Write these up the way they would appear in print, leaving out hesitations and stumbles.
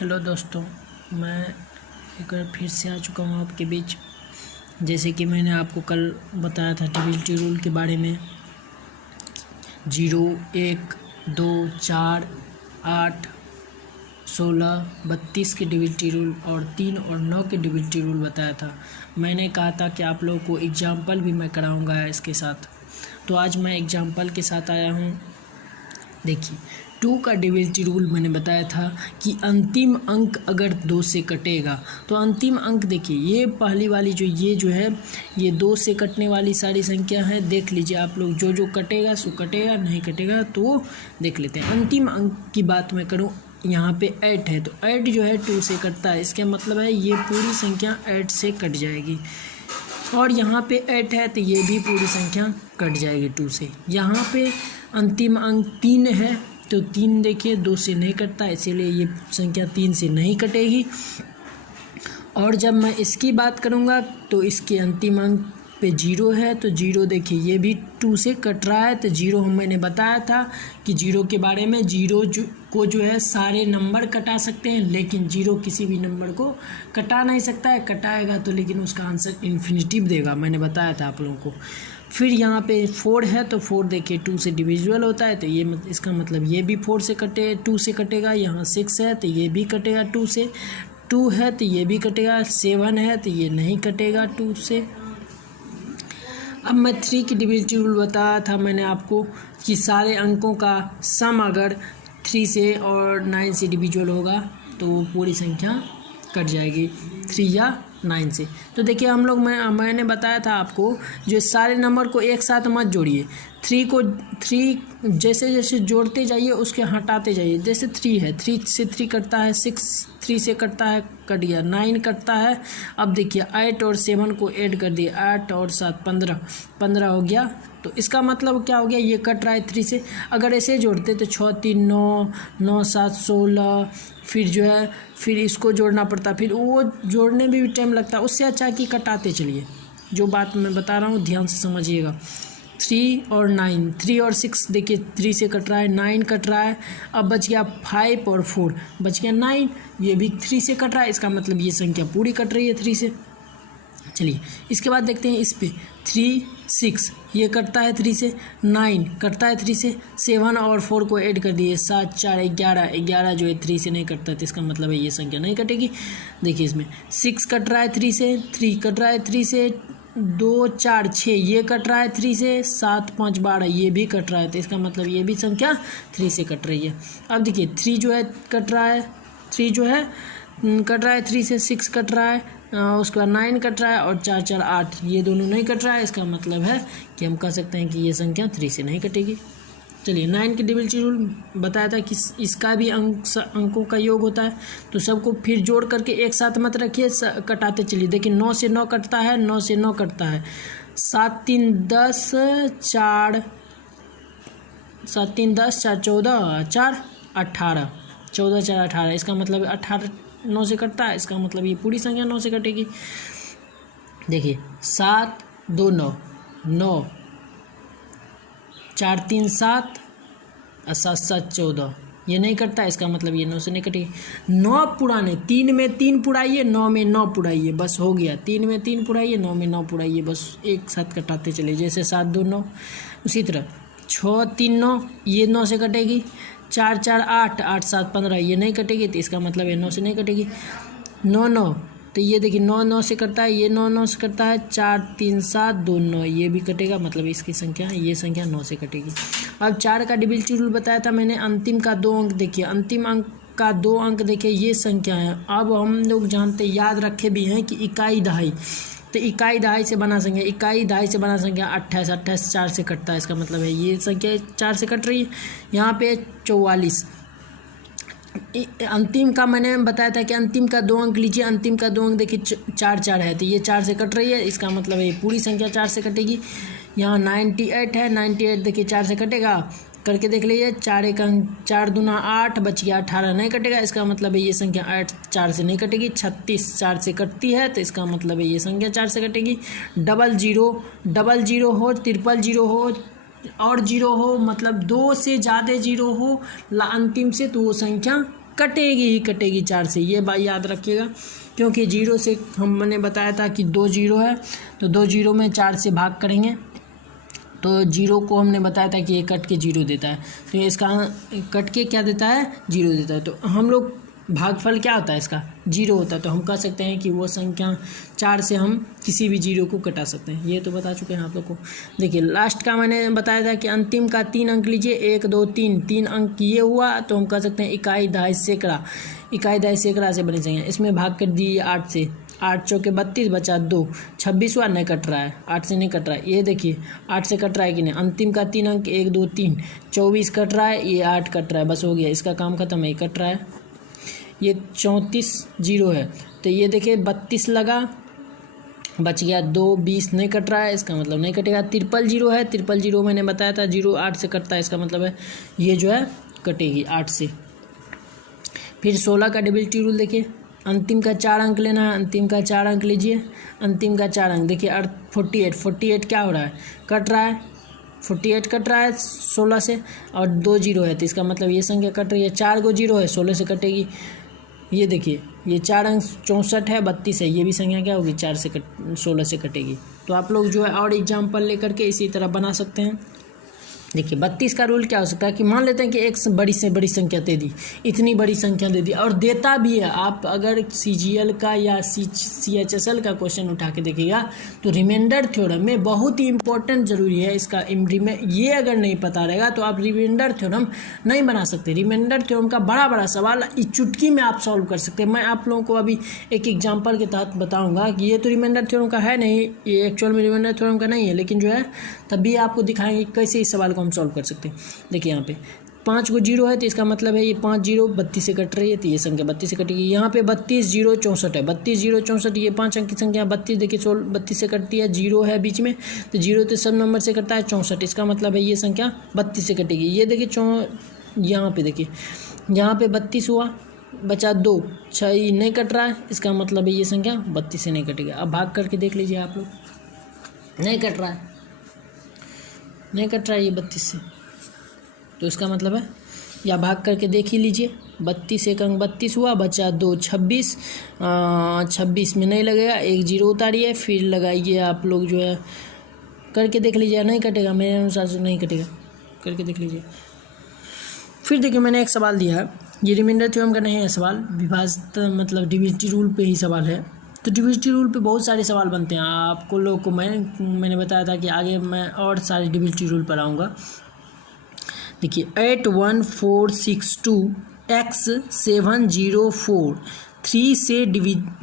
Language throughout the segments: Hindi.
हेलो दोस्तों, मैं एक बार फिर से आ चुका हूँ आपके बीच। जैसे कि मैंने आपको कल बताया था डिविजिबिलिटी रूल के बारे में। 0, 1, 2, 4, 8, 16, 32 के डिविजिबिलिटी रूल और 3 और 9 के डिविजिबिलिटी रूल बताया था। मैंने कहा था कि आप लोगों को एग्जाम्पल भी मैं कराऊंगा इसके साथ। तो आज मैं एग्जाम्पल के साथ आया हूँ। देखिए, 2 का डिविजिबिलिटी रूल मैंने बताया था कि अंतिम अंक अगर 2 से कटेगा तो अंतिम अंक देखिए, ये पहली वाली जो है ये 2 से कटने वाली सारी संख्या है। देख लीजिए आप लोग, जो कटेगा सो कटेगा, नहीं कटेगा तो देख लेते हैं। अंतिम अंक की बात मैं करूँ, यहाँ पे 8 है तो 8 जो है 2 से कटता है। इसका मतलब है ये पूरी संख्या 8 से कट जाएगी। और यहाँ पे 8 है तो ये भी पूरी संख्या कट जाएगी 2 से। यहाँ पे अंतिम अंक 3 है तो 3 देखिए 2 से नहीं कटता, इसीलिए ये संख्या 3 से नहीं कटेगी। और जब मैं इसकी बात करूँगा तो इसके अंतिम अंक पे 0 है तो 0 देखिए ये भी 2 से कट रहा है। तो 0 मैंने बताया था कि 0 के बारे में, 0 को जो है सारे नंबर कटा सकते हैं, लेकिन 0 किसी भी नंबर को कटा नहीं सकता है। कटाएगा तो लेकिन उसका आंसर इन्फिनिटिव देगा, मैंने बताया था आप लोगों को। फिर यहाँ पे 4 है तो 4 देखिए 2 से डिविजिबल होता है, तो ये इसका मतलब ये भी 2 से कटेगा। यहाँ 6 है तो ये भी कटेगा 2 से। 2 है तो ये भी कटेगा। 7 है तो ये नहीं कटेगा 2 से। अब मैं 3 की डिविजिबिलिटी रूल बताया था मैंने आपको कि सारे अंकों का सम अगर 3 से और 9 से डिविजिबल होगा तो पूरी संख्या कट जाएगी 3 या 9 से। तो देखिए हम लोग मैंने बताया था आपको, जो सारे नंबर को एक साथ मत जोड़िए। 3 जैसे जैसे जोड़ते जाइए उसके हटाते जाइए। जैसे 3 है, 3 से 3 कटता है, 6 3 से कटता है, कट गया। 9 कटता है। अब देखिए 8 और 7 को ऐड कर दिए, 8 और 7 15 हो गया। तो इसका मतलब क्या हो गया, ये कट रहा है 3 से। अगर ऐसे जोड़ते तो 6 3 9, 9 7 16, फिर जो है फिर इसको जोड़ना पड़ता, फिर वो जोड़ने में भी टाइम लगता। उससे अच्छा कि कटाते चलिए। जो बात मैं बता रहा हूँ ध्यान से समझिएगा। 3 और 9, 3 और 6 देखिए 3 से कट रहा है, 9 कट रहा है। अब बच गया 5 और 4, बच गया 9, ये भी 3 से कट रहा है। इसका मतलब ये संख्या पूरी कट रही है 3 से। चलिए इसके बाद देखते हैं इस पे 3 6 ये कटता है 3 से, 9 कटता है 3 से, 7 और 4 को ऐड कर दिए, 7 4 11 जो है 3 से नहीं कटता, तो इसका मतलब है ये संख्या नहीं कटेगी। देखिए इसमें 6 कट रहा है 3 से, 3 कट रहा है 3 से, 2 4 6 ये कट रहा है 3 से, 7 5 12 ये भी कट रहा है, तो इसका मतलब ये भी संख्या 3 से कट रही है। अब देखिए 3 जो है कट रहा है, 3 जो है कट रहा है 3 से, 6 कट रहा है, उसके बाद 9 कट रहा है और 4 4 8 ये दोनों नहीं कट रहा है। इसका मतलब है कि हम कह सकते हैं कि ये संख्या 3 से नहीं कटेगी। चलिए 9 की डिविजिबिलिटी रूल बताया था कि इसका भी अंकों का योग होता है, तो सबको फिर जोड़ करके एक साथ मत रखिए, कटाते चलिए। देखिए 9 से 9 कटता है, 9 से 9 कटता है, 7 3 10 4 7 3 10 4 14 4 18 14 4 18, इसका मतलब 18 9 से कटता है। इसका मतलब ये पूरी संख्या 9 से कटेगी। देखिए 7 2 9 9 4 3 7 और 7 7 14 ये नहीं कटता, इसका मतलब ये 9 से नहीं कटेगी। 9 पुराने, 3 में 3 पुराइए, 9 में 9 पुराइए, बस हो गया। 3 में 3 पुराइए, 9 में 9 पुराइए, बस एक साथ कटाते चलिए। जैसे 7 2 9, उसी तरह 6 3 9 ये 9 से कटेगी। 4 4 8 8 7 15 ये नहीं कटेगी, तो इसका मतलब ये 9 से नहीं कटेगी। 9 9 तो ये देखिए 9 9 से कटता है, ये 9 9 से कटता है। 4 3 7 2 9 ये भी कटेगा, मतलब इसकी संख्या ये संख्या 9 से कटेगी। अब 4 का डिविजिबिलिटी रूल बताया था मैंने। अंतिम का 2 अंक देखिए, अंतिम अंक का 2 अंक देखिए ये संख्या है। अब हम लोग जानते, याद रखे भी हैं कि इकाई दहाई, तो इकाई दहाई से बना संख्या, इकाई दहाई से बना संख्या 28 28 4 से कटता है। इसका मतलब है ये संख्या 4 से कट रही है। यहाँ पे 44 अंतिम का मैंने बताया था कि अंतिम का 2 अंक लीजिए। अंतिम का 2 अंक देखिए 4 4 है, तो ये 4 से कट रही है। इसका मतलब है ये पूरी संख्या 4 से कटेगी। यहाँ 98 है, 98 देखिए 4 से कटेगा, करके देख लीजिए। 4 1 4 दूना 8 बच गया, 18 नहीं कटेगा। इसका मतलब है ये संख्या 8 4 से नहीं कटेगी। 36 4 से कटती है, तो इसका मतलब है ये संख्या 4 से कटेगी। 00 हो, 000 हो और 0 हो, मतलब 2 से ज़्यादा 0 हो अंतिम से, तो वो संख्या कटेगी ही कटेगी 4 से, ये बात याद रखिएगा। क्योंकि 0 से हमने बताया था कि 2 0 है, तो 2 0 में 4 से भाग करेंगे तो 0 को हमने बताया था कि ये कट के 0 देता है, तो ये इसका कट के क्या देता है, 0 देता है। तो हम लोग भागफल क्या होता है इसका, 0 होता है। तो हम कह सकते हैं कि वो संख्या 4 से हम किसी भी 0 को कटा सकते हैं। ये तो बता चुके हैं आप लोग को। देखिए लास्ट का मैंने बताया था कि अंतिम का 3 अंक लीजिए, 1 2 3 अंक ये हुआ, तो हम कह सकते हैं इकाई दहाई सैकड़ा, इकाई दहाई सैकड़ा से बनी संख्या। इसमें भाग कर दी 8 से, 8 चौके 32 बचा 2, 26 हुआ, नहीं कट रहा है, 8 से नहीं कट रहा है। ये देखिए 8 से कट रहा है कि नहीं, अंतिम का 3 अंक 1 2 3, 24 कट रहा है, ये 8 कट रहा है, बस हो गया, इसका काम खत्म है, ये कट रहा है। ये 34 0 है, तो ये देखिए 32 लगा, बच गया 2, 20 नहीं कट रहा है, इसका मतलब नहीं कटेगा। 33 0 है, 33 0 मैंने बताया था 0 8 से कटता है, इसका मतलब है ये जो है कटेगी 8 से। फिर 16 का डबलिटी रूल देखिए, अंतिम का 4 अंक लेना है, अंतिम का 4 अंक लीजिए, अंतिम का 4 अंक देखिए 48 क्या हो रहा है, कट रहा है, 48 कट रहा है 16 से, और 2 0 है, तो इसका मतलब ये संख्या कट रही है, 4 को 0 है, 16 से कटेगी। ये देखिए ये 4 अंक 64 है, 32 है, ये भी संख्या क्या होगी, 16 से कटेगी। तो आप लोग जो है और एग्जाम्पल लेकर के इसी तरह बना सकते हैं। देखिए 32 का रूल क्या हो सकता है कि मान लेते हैं कि एक बड़ी से बड़ी संख्या दे दी, इतनी बड़ी संख्या दे दी और देता भी है। आप अगर CGL का या CHSL का क्वेश्चन उठा के देखिएगा तो रिमाइंडर थ्योरम में बहुत ही इंपॉर्टेंट जरूरी है इसका, ये अगर नहीं पता रहेगा तो आप रिमाइंडर थ्योरम नहीं बना सकते। रिमाइंडर थ्योरम का बड़ा सवाल इस चुटकी में आप सॉल्व कर सकते हैं। मैं आप लोगों को अभी एक एग्जाम्पल के तहत बताऊँगा कि ये तो रिमाइंडर थ्योरम का है नहीं, ये एक्चुअल में रिमाइंडर थ्योरम का नहीं है, लेकिन जो है तब भी आपको दिखाएंगे कैसे इस सवाल हम सॉल्व कर सकते हैं। देखिए यहाँ पे 5 को 0 है, तो इसका मतलब है ये 5 0 32 से कट रही है, तो ये संख्या 32 से कटेगी। यहाँ पे 32 0 64 है, 32 0 64, ये 5 अंक की संख्या 32 देखिए 32 से कटती है, 0 है बीच में, तो 0 तो सब नंबर से कटता है 64, इसका मतलब है ये संख्या 32 से कटेगी। ये देखिए यहाँ पे देखिए यहाँ पे 32 हुआ, बचा 2, 6 नहीं कट रहा है, इसका मतलब है ये संख्या 32 से नहीं कटेगी। अब भाग करके देख लीजिए आप लोग, नहीं कट रहा है, नहीं कट रहा है ये 32 से, तो इसका मतलब है या भाग करके देख ही लीजिए। 32 एक अंक 32 हुआ, बचा 2, 26, 26 में नहीं लगेगा, 1 0 उतारिए, फिर लगाइए आप लोग जो है करके देख लीजिए, नहीं कटेगा, मेरे अनुसार से नहीं कटेगा, करके देख लीजिए। फिर देखिए मैंने एक सवाल दिया है, ये रिमाइंडर थ्योरम का नहीं है सवाल, विभाजित मतलब डिविजिटी रूल पे ही सवाल है। तो डिविजिटी रूल पे बहुत सारे सवाल बनते हैं, आपको लोगों को मैंने बताया था कि आगे मैं और सारे डिविजिटी रूल पर आऊँगा। देखिए 81462 x 704 3 से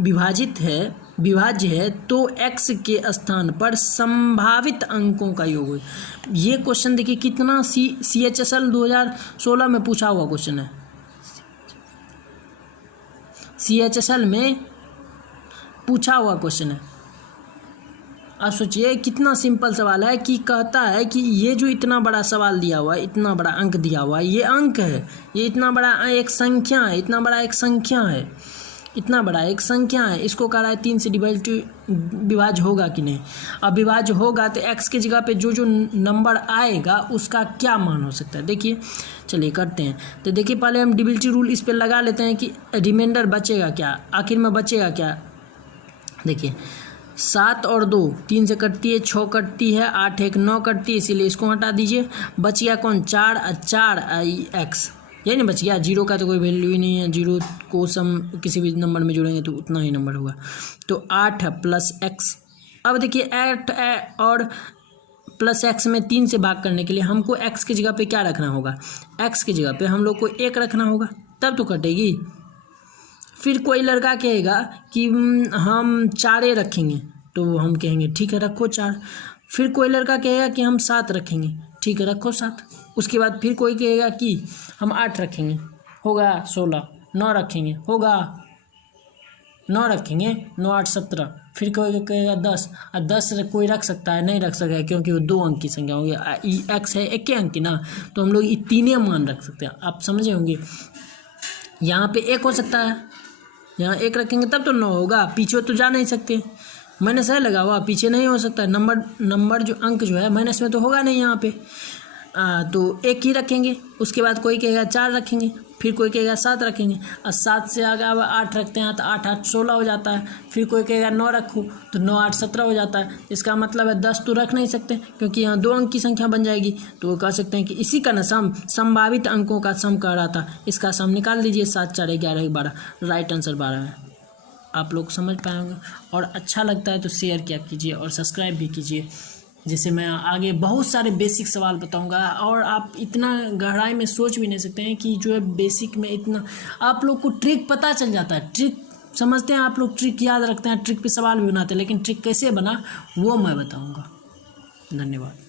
विभाज्य है तो x के स्थान पर संभावित अंकों का योग है। ये क्वेश्चन देखिए कितना CHSL 2016 में पूछा हुआ क्वेश्चन है, CHSL में पूछा हुआ क्वेश्चन है। आप सोचिए कितना सिंपल सवाल है कि कहता है कि ये जो इतना बड़ा सवाल दिया हुआ है, इतना बड़ा अंक दिया हुआ है, ये अंक है, ये इतना बड़ा एक संख्या है, इतना बड़ा एक संख्या है, इतना बड़ा एक संख्या है, इसको कह रहा है 3 से विभाज्य होगा कि नहीं। अब विभाज्य होगा तो x की जगह पे जो नंबर आएगा उसका क्या मान हो सकता है। देखिए चलिए करते हैं। तो देखिए पहले हम डिविजिटी रूल इस पर लगा लेते हैं कि रिमाइंडर बचेगा क्या, आखिर में बचेगा क्या। देखिए 7 और 2 3 से कटती है, 6 कटती है, 8 1 9 कटती है, इसीलिए इसको हटा दीजिए। बच गया कौन, 4 x, यही नहीं बच गया, 0 का तो कोई वैल्यू ही नहीं है, 0 को हम किसी भी नंबर में जोड़ेंगे तो उतना ही नंबर होगा। तो 8 प्लस x, अब देखिए 8 और प्लस x में 3 से भाग करने के लिए हमको x की जगह पे क्या रखना होगा, x की जगह पे हम लोग को 1 रखना होगा, तब तो कटेगी। फिर कोई लड़का कहेगा कि हम 4 रखेंगे, तो हम कहेंगे ठीक है रखो 4। फिर कोई लड़का कहेगा कि हम 7 रखेंगे, ठीक है रखो 7। उसके बाद फिर कोई कहेगा कि हम 8 रखेंगे, होगा 16। 9 रखेंगे, होगा 9 रखेंगे, 9 8 17। फिर कोई कहेगा 10, और 10 कोई रख सकता है, नहीं रख सकता है क्योंकि वो 2 अंक की संख्या होगी, x है 1 अंक की ना, तो हम लोग ये 3 मान रख सकते हैं। आप समझे होंगे, यहाँ पे 1 हो सकता है, यहाँ 1 रखेंगे तब तो 9 होगा, पीछे तो जा नहीं सकते, माइनस है लगा हुआ, पीछे नहीं हो सकता। नंबर जो अंक जो है माइनस में तो होगा नहीं यहाँ पे, तो 1 ही रखेंगे। उसके बाद कोई कहेगा 4 रखेंगे, फिर कोई कहेगा 7 रखेंगे, और 7 से आगे अब 8 रखते हैं तो 8 8 16 हो जाता है। फिर कोई कहेगा 9 रखो तो 9 8 17 हो जाता है। इसका मतलब है 10 तो रख नहीं सकते क्योंकि यहाँ 2 अंक की संख्या बन जाएगी। तो वो कह सकते हैं कि इसी का न सम संभावित अंकों का सम कह रहा था, इसका सम निकाल दीजिए। 7 4 11 12, राइट आंसर 12 है। आप लोग समझ पाए होंगे, और अच्छा लगता है तो शेयर किया कीजिए और सब्सक्राइब भी कीजिए, जैसे मैं आगे बहुत सारे बेसिक सवाल बताऊंगा। और आप इतना गहराई में सोच भी नहीं सकते हैं कि जो है बेसिक में इतना आप लोग को ट्रिक पता चल जाता है। ट्रिक समझते हैं आप लोग, ट्रिक याद रखते हैं, ट्रिक पे सवाल भी बनाते हैं, लेकिन ट्रिक कैसे बना वो मैं बताऊंगा। धन्यवाद।